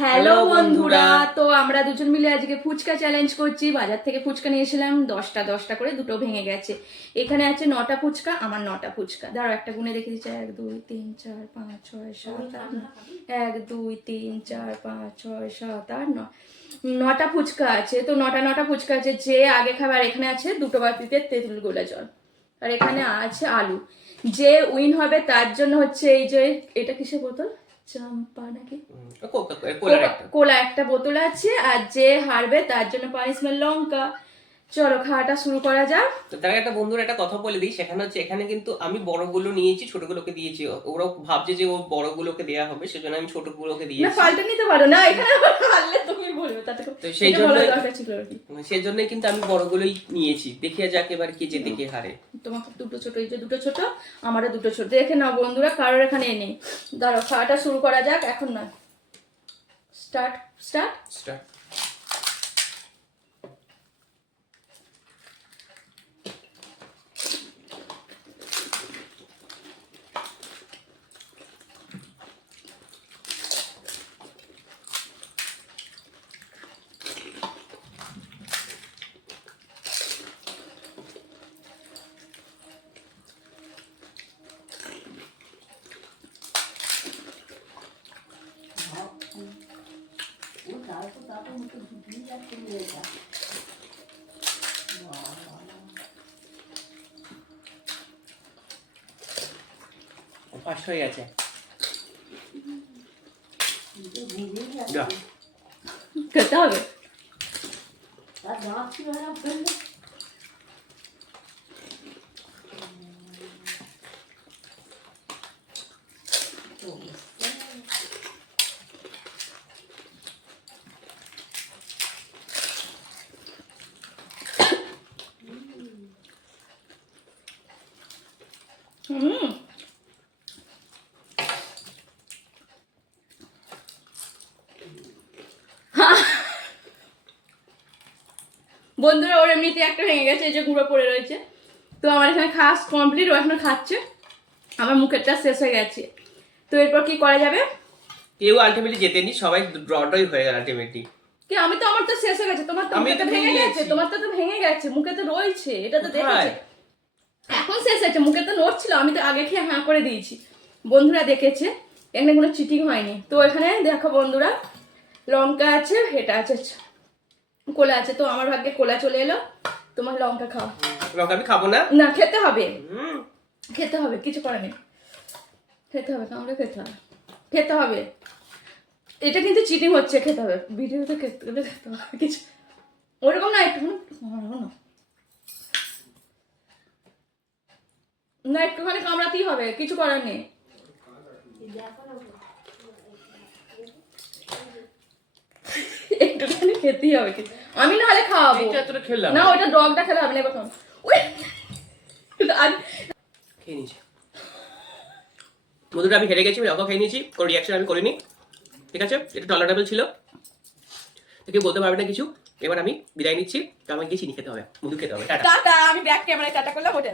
Hello বন্ধুরা, তো আমরা দুজন মিলে আজকে ফুচকা চ্যালেঞ্জ করছি। বাজার থেকে ফুচকা নিয়েছিলাম 10টা করে, দুটো ভেঙে গেছে। এখানে আছে 9টা ফুচকা, আমার 9টা ফুচকা। দাঁড়াও একটা গুনে দেখে দিচ্ছি, 1 2 3 4 5 6 7 8 9। 1 2 3 4 5 6 7 8 9। 9টা ফুচকা আছে, তো 9টা ফুচকা আছে। যে আগে খাবে, আর এখানে আছে দুটো বাটিতে তেঁতুল গোলা জল, আর এখানে আছে আলু। যে উইন হবে তার জন্য হচ্ছে এই যে, এটা কিসের বোতল, চাম্পা নাকি কোলা একটা বোতল আছে, আর যে হারবে তার জন্য পানিশমেন্ট লঙ্কা। চলো খাওয়াটা শুরু করা যাক। তো তার একটা বন্ধুর একটা কথা বলে দিই, সেখানে হচ্ছে এখানে কিন্তু আমি বড়গুলো নিয়েছি, ছোটগুলোকে দিয়েছি। ওরা ভাবছে যে ও বড়গুলোকে দেয়া হবে, সেজন্য আমি ছোটগুলোকে না, দিয়েছি। পাল্টে নিতে পারো না, এখানে হারলে তুমি বলবে, তাতে তো সেই জন্য দরকার ছিল আর কি। সেই জন্যই কিন্তু আমি বড়গুলোই নিয়েছি। দেখিয়া যাক এবার কে জিতে কে হারে। তোমাকে দুটো ছোট, এই যে দুটো ছোট, আমারও দুটো ছোট। দেখে নাও বন্ধুরা, কারোর এখানে নেই। দাঁড়াও খাওয়াটা শুরু করা যাক, এখন না। Start start start. পাঁচ হয়ে গেছে। খেতে হবে। বন্ধুরা, ওর এমনিতে একটা ভেঙে গেছে, এই যে গুঁড়ো পড়ে রয়েছে। তো আমার এখানে খাওয়া কমপ্লিট, ও এখনো খাচ্ছে। আমার মুখেরটা শেষ হয়ে গেছে। তো এরপর কি করা যাবে? কেউ আলটিমেটলি জেতেনি, সবাই ড্রটাই হয়ে গেল আলটিমেটলি। কি, আমি তো, আমার তো শেষ হয়ে গেছে, তোমার তো মুখে তো ভেঙে গেছে, তোমার তো ভেঙে গেছে, মুখে তো রয়েছে, এটা তো দেখেছে। এখন শেষ হয়েছে, মুখে তো নড়ছিল, আমি তো আগে খেয়ে হাঁ করে দিয়েছি। বন্ধুরা দেখেছে, এখানে কোনো চিটিং হয়নি। তো এখানে দেখো বন্ধুরা, লঙ্কা আছে, এটা আছে, কোলা আছে। তো আমার ভাগ্যে কোলা চলে এলো, তোমার লঙ্কা খাও। লঙ্কা আমি খাবো না। না, খেতে হবে, খেতে হবে, কিছু করার নেই, খেতে হবে, কামড়ে খেতে হবে, খেতে হবে। এটা কিন্তু চিটিং হচ্ছে, খেতে হবে, ভিডিওতে খেতে হবে, কিছু ওরকম না, একটু না, একটুখানি কামড়াতেই হবে, কিছু করার নেই। একটুখানি খেতেই হবে, আমি না হলে খাওয়াবো না, ওইটা ডগটা খেলে হবে না। এখন খেয়ে নিয়েছি বন্ধুরা, আমি হেরে গেছি, আমি লঙ্কা খেয়ে নিয়েছি, কোনো রিয়াকশন আমি করিনি। ঠিক আছে, এটা টলারেবল ছিল, তো কেউ বলতে পারবে না কিছু। এবার আমি বিদায় নিচ্ছি, তো আমাকে গিয়ে চিনি খেতে হবে, মধু খেতে হবে। টাটা। টাটা, আমি ব্যাক ক্যামেরায় টাটা করলাম, ওটা